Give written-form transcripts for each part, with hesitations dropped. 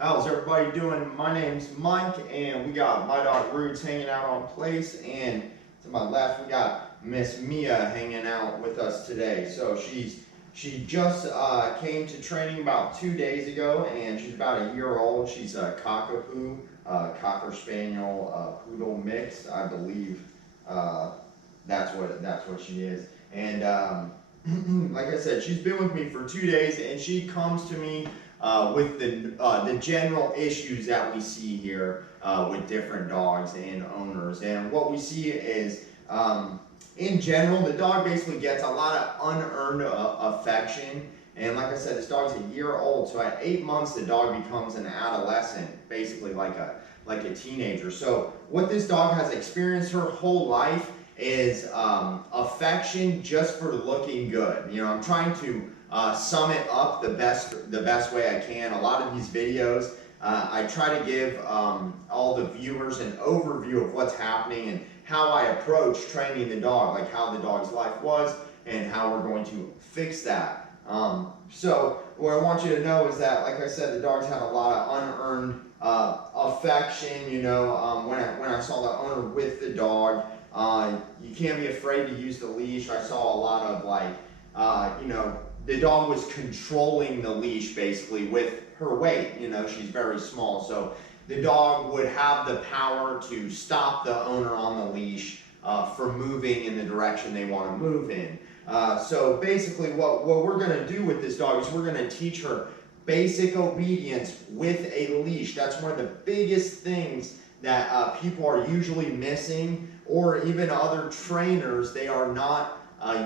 How's everybody doing? My name's Mike, and we got my dog Roots hanging out on place, and to my left we got Miss Mia hanging out with us today. So she just came to training about 2 days ago, and she's about a year old. She's a cockapoo, cocker spaniel, poodle mix, I believe. That's what she is. And like I said, she's been with me for 2 days, and she comes to me with the general issues that we see here with different dogs and owners. And what we see is, in general, the dog basically gets a lot of unearned affection. And like I said, this dog's a year old, so at 8 months, the dog becomes an adolescent, basically like a teenager. So what this dog has experienced her whole life is affection just for looking good. You know, I'm trying to sum it up the best way I can. A lot of these videos, I try to give all the viewers an overview of what's happening and how I approach training the dog, like how the dog's life was and how we're going to fix that. So what I want you to know is that, like I said, the dog's had a lot of unearned affection. You know, when I saw the owner with the dog, you can't be afraid to use the leash. I saw a lot of the dog was controlling the leash basically with her weight. You know, she's very small, so the dog would have the power to stop the owner on the leash from moving in the direction they want to move in. So basically what we're going to do with this dog is we're going to teach her basic obedience with a leash. That's one of the biggest things that people are usually missing, or even other trainers, they are not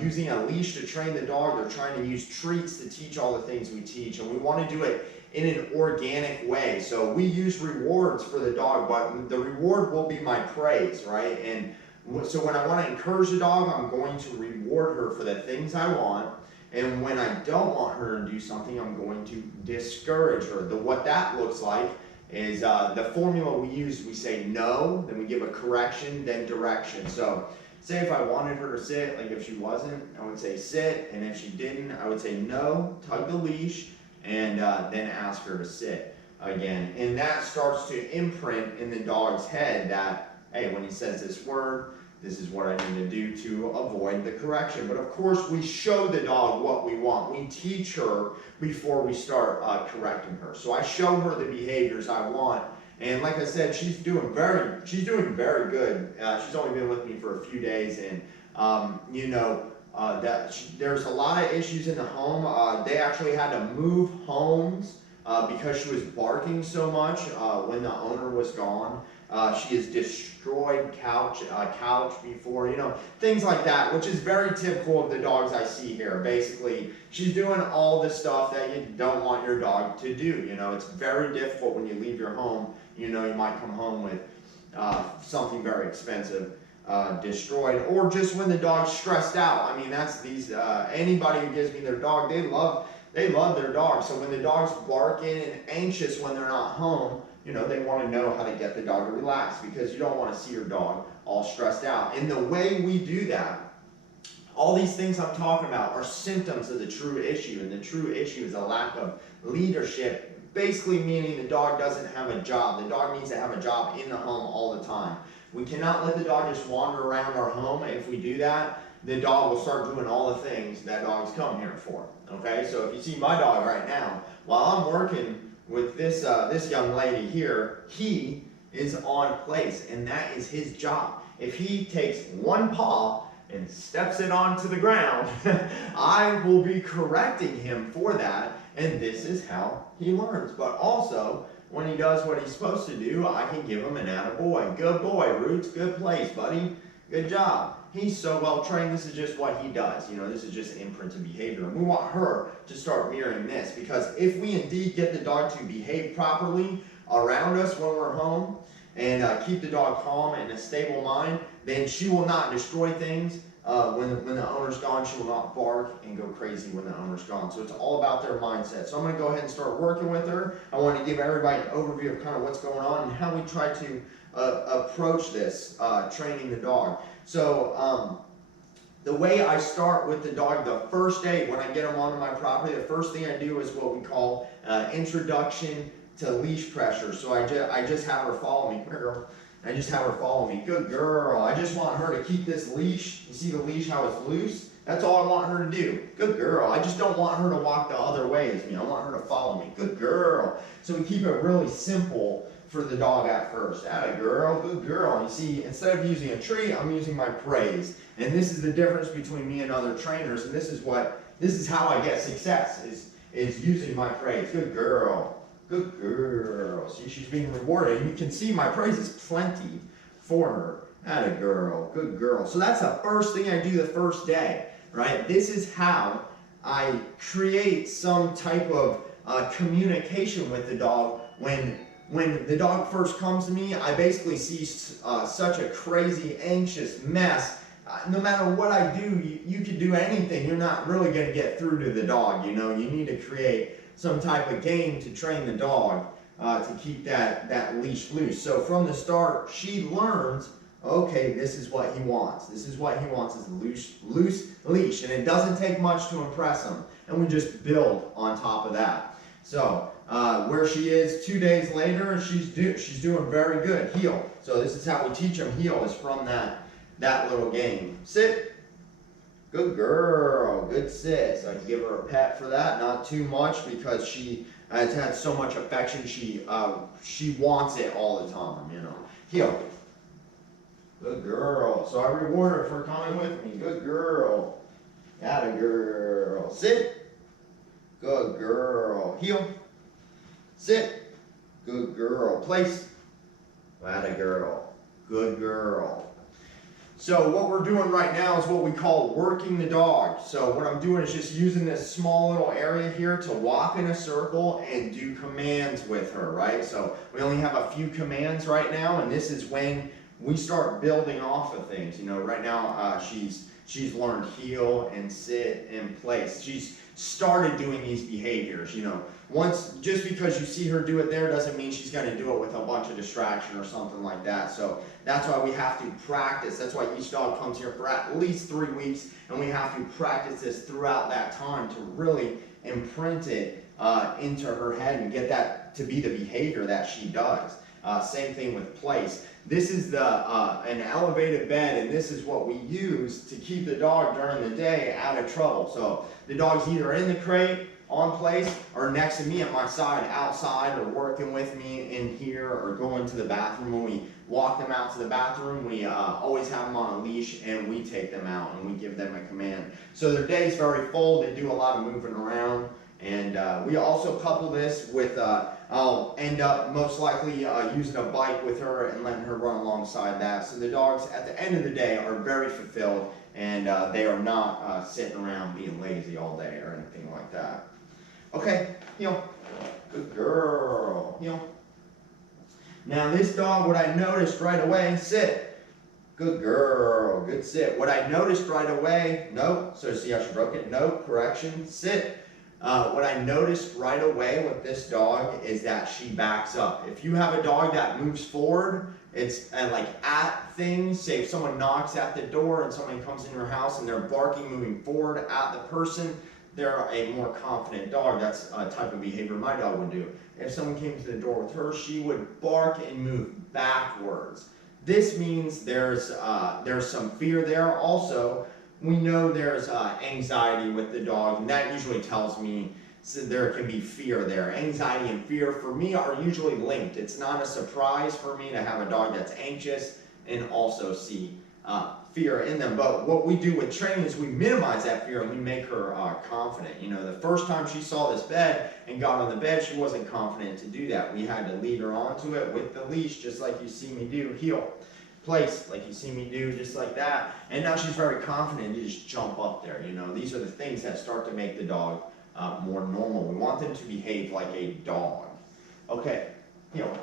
using a leash to train the dog. They're trying to use treats to teach all the things we teach, and we want to do it in an organic way. So we use rewards for the dog, but the reward will be my praise, right? And so when I want to encourage the dog, I'm going to reward her for the things I want. And when I don't want her to do something, I'm going to discourage her. What that looks like is the formula we use. We say no, then we give a correction, then direction. So say if I wanted her to sit, like if she wasn't, I would say sit. And if she didn't, I would say no, tug the leash, and then ask her to sit again. And that starts to imprint in the dog's head that, hey, when he says this word, this is what I need to do to avoid the correction. But of course, we show the dog what we want. We teach her before we start correcting her. So I show her the behaviors I want. And like I said, she's doing very good. She's only been with me for a few days, and there's a lot of issues in the home. They actually had to move homes because she was barking so much when the owner was gone. She has destroyed couch before, things like that, which is very typical of the dogs I see here. Basically, she's doing all the stuff that you don't want your dog to do. It's very difficult when you leave your home. You might come home with something very expensive destroyed, or just when the dog's stressed out. I mean, that's anybody who gives me their dog, they love their dog. So when the dog's barking and anxious when they're not home, they want to know how to get the dog to relax, because you don't want to see your dog all stressed out. And the way we do that, all these things I'm talking about are symptoms of the true issue. And the true issue is a lack of leadership, basically meaning the dog doesn't have a job. The dog needs to have a job in the home all the time. We cannot let the dog just wander around our home. If we do that, the dog will start doing all the things that dogs come here for. Okay, so if you see my dog right now, while I'm working with this young lady here, he is on place, and that is his job. If he takes one paw and steps it onto the ground, I will be correcting him for that, and this is how he learns. But also, when he does what he's supposed to do, I can give him an attaboy. Good boy, Roots, good place, buddy. Good job. He's so well trained, this is just what he does. This is just imprinted behavior. And we want her to start mirroring this, because if we indeed get the dog to behave properly around us when we're home and keep the dog calm and a stable mind, then she will not destroy things. When the owner's gone, she will not bark and go crazy when the owner's gone. So it's all about their mindset. So I'm going to go ahead and start working with her. I want to give everybody an overview of kind of what's going on and how we try to approach this, training the dog. So the way I start with the dog the first day when I get them onto my property, the first thing I do is what we call introduction to leash pressure. So I just have her follow me. Come here, girl. I just have her follow me. Good girl. I just want her to keep this leash. You see the leash, how it's loose? That's all I want her to do. Good girl. I just don't want her to walk the other way as me. I want her to follow me. Good girl. So we keep it really simple for the dog at first. Atta girl, good girl. You see, instead of using a treat, I'm using my praise. And this is the difference between me and other trainers. And this is how I get success, is using my praise. Good girl. Good girl. See, she's being rewarded. And you can see my praise is plenty for her. Atta girl. Good girl. So that's the first thing I do the first day, right? This is how I create some type of communication with the dog. When the dog first comes to me, I basically see such a crazy, anxious mess. No matter what I do, you can do anything. You're not really going to get through to the dog. You know, you need to create some type of game to train the dog to keep that leash loose. So from the start, she learns, okay, this is what he wants. This is what he wants, is a loose leash. And it doesn't take much to impress him. And we just build on top of that. So where she is 2 days later, she's doing very good. Heel. So this is how we teach them heel, is from that little game. Sit. Good girl. Good sit. So I give her a pet for that. Not too much, because she has had so much affection. She wants it all the time, you know. Heel. Good girl. So I reward her for coming with me. Good girl. Atta girl. Sit. Good girl. Heel. Sit. Good girl. Place. Atta girl. Good girl. So what we're doing right now is what we call working the dog. So what I'm doing is just using this small little area here to walk in a circle and do commands with her, right? So we only have a few commands right now, and this is when we start building off of things. You know, right now she's learned heel and sit and place. She's started doing these behaviors, you know. Just because you see her do it there doesn't mean she's going to do it with a bunch of distraction or something like that. So that's why we have to practice. That's why each dog comes here for at least 3 weeks, and we have to practice this throughout that time to really imprint it into her head and get that to be the behavior that she does. Same thing with place. This is an elevated bed, and this is what we use to keep the dog during the day out of trouble. So the dog's either in the crate, on place, or next to me at my side, outside, or working with me in here, or going to the bathroom. When we walk them out to the bathroom, we always have them on a leash, and we take them out and we give them a command. So their day's very full. They do a lot of moving around. And we also couple this with, I'll end up most likely using a bike with her and letting her run alongside that. So the dogs at the end of the day are very fulfilled, and they are not sitting around being lazy all day or anything like that. Okay, heel. Good girl. Heel. Now this dog, what I noticed right away, sit. Good girl. Good sit. What I noticed right away, no. So see how she broke it? No, correction, sit. What I noticed right away with this dog is that she backs up. If you have a dog that moves forward, it's like at things, say if someone knocks at the door and somebody comes in your house and they're barking, moving forward at the person, they're a more confident dog. That's a type of behavior my dog would do. If someone came to the door with her, she would bark and move backwards. This means there's some fear there. Also, we know there's anxiety with the dog, and that usually tells me there can be fear there. Anxiety and fear for me are usually linked. It's not a surprise for me to have a dog that's anxious and also see fear in them. But what we do with training is we minimize that fear and we make her confident. You know, the first time she saw this bed and got on the bed, she wasn't confident to do that. We had to lead her onto it with the leash, just like you see me do. Heel. Place, like you see me do, just like that. And now she's very confident to just jump up there. You know, these are the things that start to make the dog more normal. We want them to behave like a dog. Okay, you know,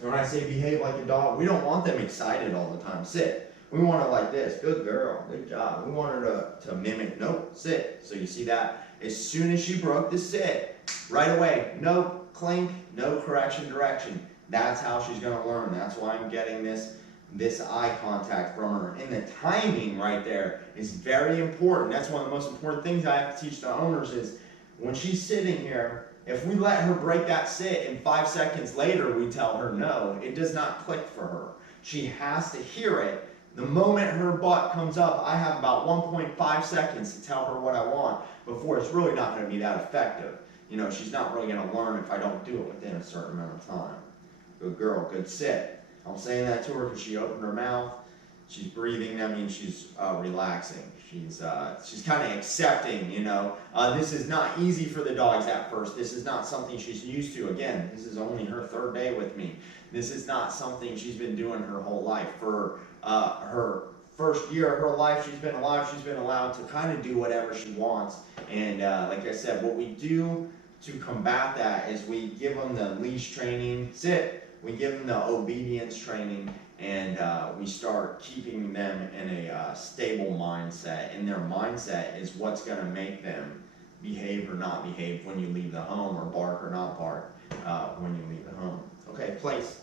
when I say behave like a dog, we don't want them excited all the time. Sit. We want her like this. Good girl. Good job. We want her to mimic. Nope. Sit. So you see that? As soon as she broke the sit, right away, nope, clink, no correction, direction. That's how she's going to learn. That's why I'm getting this eye contact from her. And the timing right there is very important. That's one of the most important things I have to teach the owners is when she's sitting here, If we let her break that sit and 5 seconds later we tell her no, it does not click for her. She has to hear it. The moment her butt comes up, I have about 1.5 seconds to tell her what I want before it's really not going to be that effective. You know, she's not really going to learn if I don't do it within a certain amount of time. Good girl, good sit. I'm saying that to her because she opened her mouth. She's breathing. That means she's relaxing. She's kind of accepting, you know. This is not easy for the dogs at first. This is not something she's used to. Again, this is only her 3rd day with me. This is not something she's been doing her whole life. For her first year of her life she's been alive, she's been allowed to kind of do whatever she wants. And like I said, what we do to combat that is we give them the leash training, sit, we give them the obedience training, and we start keeping them in a stable mindset. And their mindset is what's going to make them behave or not behave when you leave the home, or bark or not bark when you leave the home. Okay, place.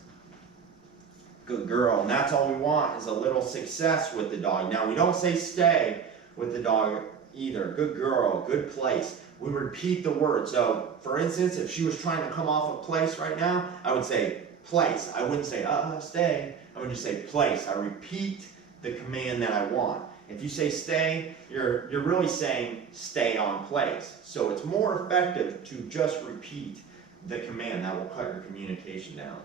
Good girl. And that's all we want, is a little success with the dog. Now, we don't say stay with the dog either. Good girl, good place. We repeat the word. So, for instance, if she was trying to come off of place right now, I would say place. I wouldn't say, stay. I would just say place. I repeat the command that I want. If you say stay, you're really saying stay on place. So it's more effective to just repeat the command. That will cut your communication down.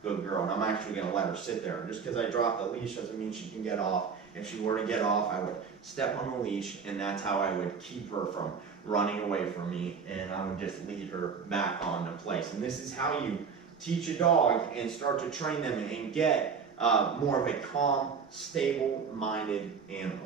Good girl. And I'm actually going to let her sit there. Just because I dropped the leash doesn't mean she can get off. If she were to get off, I would step on the leash, and that's how I would keep her from running away from me, and I would just lead her back onto place. And this is how you teach a dog and start to train them and get more of a calm, stable-minded animal.